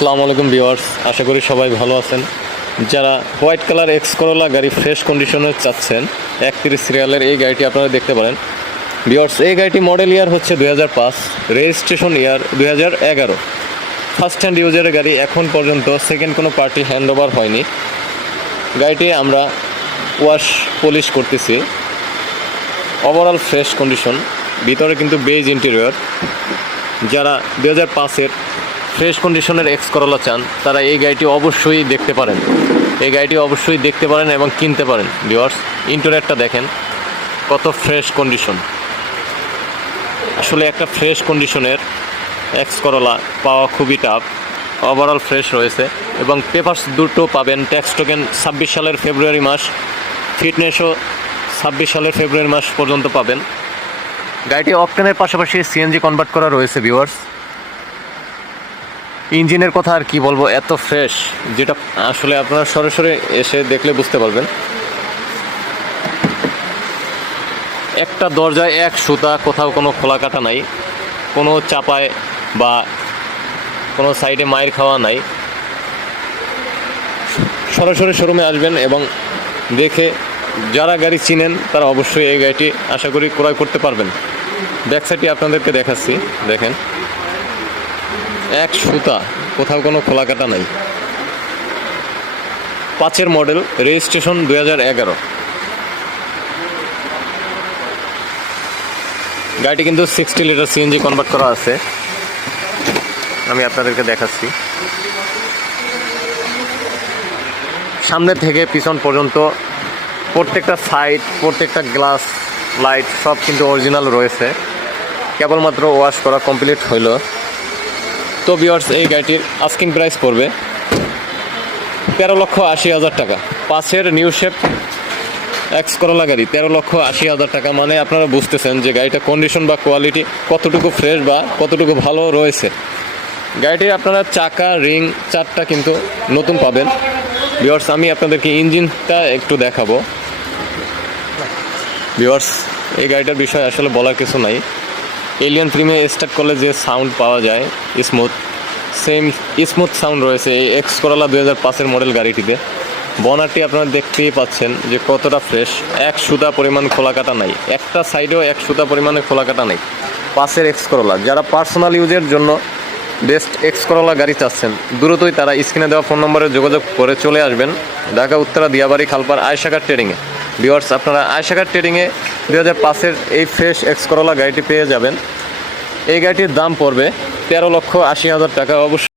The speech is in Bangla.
আসসালামু আলাইকুম ভিউয়ার্স, আশা করি সবাই ভালো আছেন। যারা হোয়াইট কালার এক্স করোলা গাড়ি ফ্রেশ কন্ডিশনে চাচ্ছেন, একত্রিশ সিরিয়ালের এই গাড়িটি আপনারা দেখতে পারেন। ভিউয়ার্স, এই গাড়িটি মডেল ইয়ার হচ্ছে দুই হাজার পাঁচ রেজিস্ট্রেশন ইয়ার দুই হাজার এগারো। ফার্স্ট হ্যান্ড ইউজারের গাড়ি এখন পর্যন্ত সেকেন্ড কোনো পার্টি হ্যান্ড ওভার হয়নি। গাড়িটি আমরা ওয়াশ পলিশ করতেছি। ওভারঅল ফ্রেশ কন্ডিশন ভিতরে কিন্তু বেজ ইন্টেরিয়র যারা দু হাজার পাঁচের ফ্রেশ কন্ডিশনের এক্স করলা চান, তারা এই গাড়িটি অবশ্যই দেখতে পারেন। এই গাড়িটি অবশ্যই দেখতে পারেন এবং কিনতে পারেন। ভিওয়ার্স ইন্টারনেটটা দেখেন, কত ফ্রেশ কন্ডিশন। আসলে একটা ফ্রেশ কন্ডিশনের এক্স করলা পাওয়া খুবই টাফ ওভারঅল ফ্রেশ রয়েছে এবং পেপার্স দুটো পাবেন। ট্যাক্স টোকেন ছাব্বিশ সালের ফেব্রুয়ারি মাস ফিটনেসও ছাব্বিশ সালের ফেব্রুয়ারি মাস পর্যন্ত পাবেন। গাড়িটি অকটেনের পাশাপাশি সিএনজি কনভার্ট করা রয়েছে ভিউয়ার্স ইঞ্জিনের কথা আর কি বলব, এত ফ্রেশ যেটা আসলে আপনারা সরাসরি এসে দেখলে বুঝতে পারবেন। একটা দরজায় এক সুতা, কোথাও কোনো খোলা কাটা নাই, কোনো চাপায় বা কোনো সাইডে মায়ের খাওয়া নাই। সরাসরি শোরুমে আসবেন এবং দেখে যারা গাড়ি চিনেন, তারা অবশ্যই এই গাড়িটি আশা করি ক্রয় করতে পারবেন। ব্যাক সাইডটি আপনাদেরকে দেখাচ্ছি, দেখেন। এক সুতা, কোথাও কোনো খোলা কাটা নাই। পাঁচের মডেল রেজিস্ট্রেশন দুই হাজার এগারো। গাড়িটি কিন্তু সিক্সটি লিটার সিএনজি কনভার্ট করা আছে। আমি আপনাদেরকে দেখাচ্ছি। সামনে থেকে পিছন পর্যন্ত প্রত্যেকটা সাইড প্রত্যেকটা গ্লাস লাইট সব কিন্তু অরিজিনাল রয়েছে। কেবলমাত্র ওয়াশ করা কমপ্লিট হইল। তো বিয়ার্স এই গাড়িটির আস্কিং প্রাইস পড়বে তেরো লক্ষ আশি হাজার টাকা। পাঁচের নিউ শেপ এক্স করলা গাড়ি, তেরো লক্ষ আশি হাজার টাকা। মানে আপনারা বুঝতেছেন যে গাড়িটা কন্ডিশন বা কোয়ালিটি কতটুকু ফ্রেশ বা কতটুকু ভালো রয়েছে। গাড়িটির আপনারা চাকা রিং চারটা কিন্তু নতুন পাবেন। বিয়ার্স আমি আপনাদেরকে ইঞ্জিনটা একটু দেখাবো। বিয়ার্স এই গাড়িটার বিষয়ে আসলে বলার কিছু নাই। এলিয়ান প্রিমে স্টার্ট করলে যে সাউন্ড পাওয়া যায় স্মুথ সেম স্মুথ সাউন্ড রয়েছে এই এক্স করলা দুই হাজার পাঁচের মডেল গাড়িটিতে। বনারটি আপনারা দেখতেই পাচ্ছেন যে কতটা ফ্রেশ এক সুতা পরিমাণ খোলা কাটা নাই। একটা সাইডেও এক সুতা পরিমাণে খোলা কাটা নাই। পাশের এক্স করলা যারা পার্সোনাল ইউজের জন্য বেস্ট এক্স করলা গাড়ি চাচ্ছেন, দ্রুতই তারা স্ক্রিনে দেওয়া ফোন নম্বরে যোগাযোগ করে চলে আসবেন। ঢাকা, উত্তরা, দিয়াবাড়ি খালপার আয়সাকার ট্রেডিংয়ে ভিওয়ার্স আপনারা আয়সাকার ট্রেডিংয়ে দু হাজার পাঁচের এই ফ্রেশ এক্স করলা গাড়িটি পেয়ে যাবেন। এই গাড়িটির দাম পড়বে তেরো লক্ষ আশি হাজার টাকা। অবশ্যই